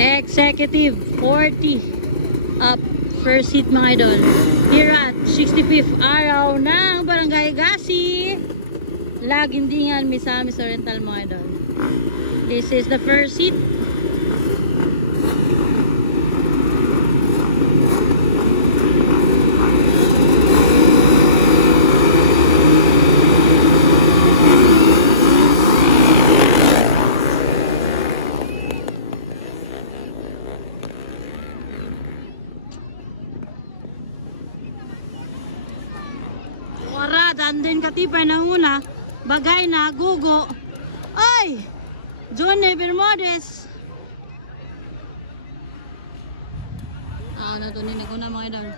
Executive 40 up first seat mga idol. Here at 65th araw ng Barangay Gasi, Lagindingan, Misamis Oriental mga idol. This is the first seat. Dandin katipay na una, bagay na, gugo. Ay! Johnny Bermudez. Natunin ko na mga idol.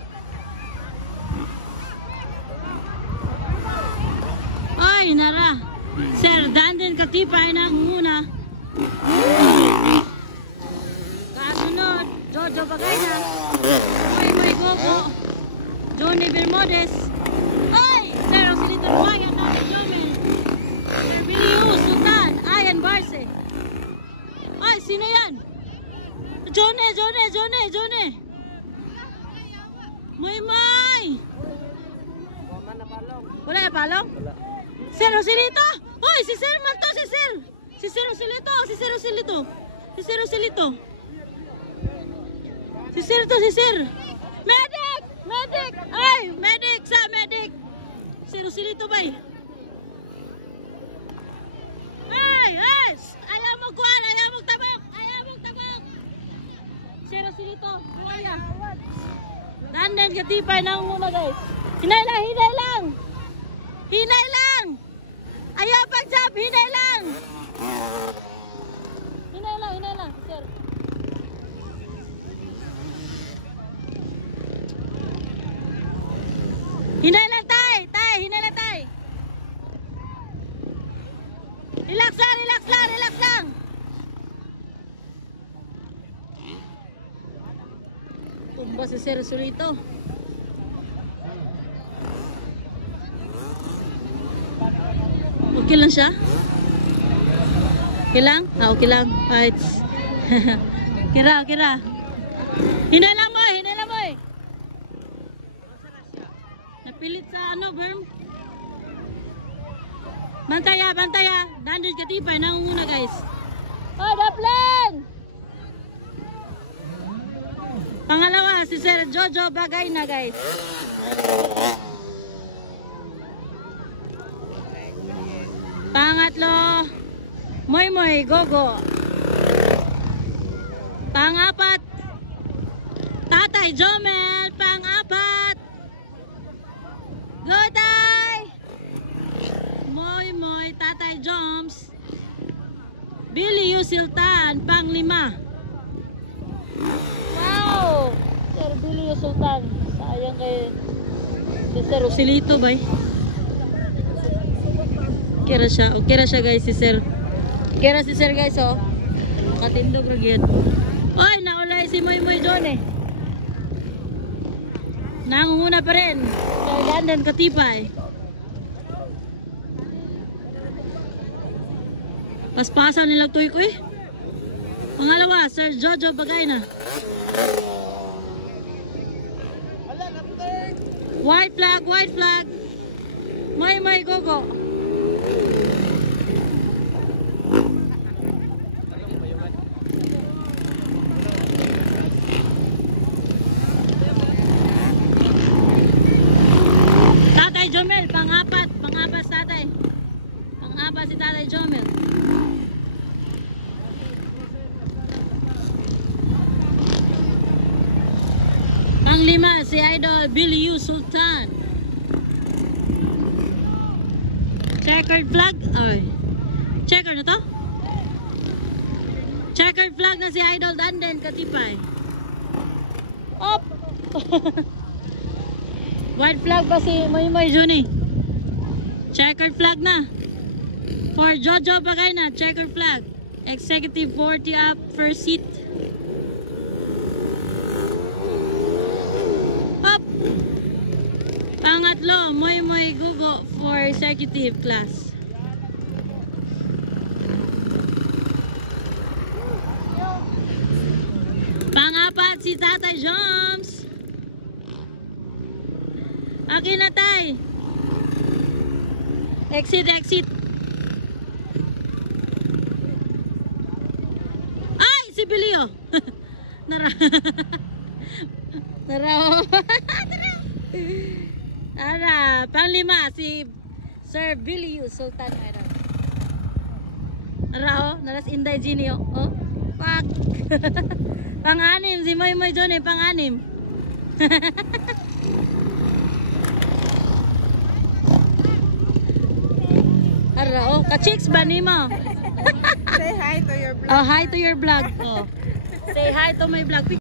Ay, nara. Sir, dandin katipay na una. Kasunod, Jojo bagay na. May gugo. Johnny Bermudez. Ay! Sir, ang silito rumayan natin Jomel. Sir Billy Sultan, Ayan Barce. Ay, sino yan? Johnny. May. Wala yung palong? Sir, ang silito. Ay, si Sir man to, si Sir. Si Sir ang silito. Si Sir. Medic! Ay, medic! Sir, silito ba? Ay! Ayaw mo kuhan! Ayaw mo tabak! Sir, silito! Dandan katipay na muna guys! Hinay lang! Ayaw pag-jump! Hinay lang! Sir! Hinay lang tay! Relax lang! Tumba si Sir Surito. Okay lang siya? Okay lang? Okay lang. Right. Kira. Hinay lang mo eh. Napilit sa berm. Bantaya. Dandun katipay, nangunguna guys. Oh, Daplin! Pangalawa, si Sir Jojo bagay na guys. Pangatlo, Moy Gogo. Pangapat, Tatay Jomel. Pangapat, Gotay. Moy Tatay Joms. Billy Sultan. Panglima. Wow! Sir Billy Sultan. Sayang kay si Sir Osilito ba? Okay ra siya guys si Sir. Okay ra si Sir guys oh. Katindog rin. Oy, naulay si Moy doon eh. Nangunguna pa rin. Kay Dandan katipay. Paspasan nilang tuwi ko eh. Pangalawa, Sir Jojo bagay na. White flag. Moy Gogo. Tatay Jomel, pangapat tatay. Pangapat si Tatay Jomel. Panglima, si Idol Billy Sultan. Checkered flag. Ay. Checker na to? Checkered flag na si Idol Dandan katipay. Op! White flag pa si Moy Juni. Checkered flag na. For Jojo bagay na, checkered flag. Executive 40 up, first seat. Pangatlo, Moy Gugo for executive class. si Tatay Joms. Okay na, tay. Exit, exit. Ay, si Bilio. Nara. Nara. Tara, panglima si Sir Bilio Sultan Idol. Nara, oh, naras Inday Gini, oh. Pak. Pang-anim, si Moy Moy Johnny, pang-anim. Ara, oh, ka-chicks ba ni mo? Say hi to your vlog. Oh, hi to your vlog. Oh. Say hi to my vlog.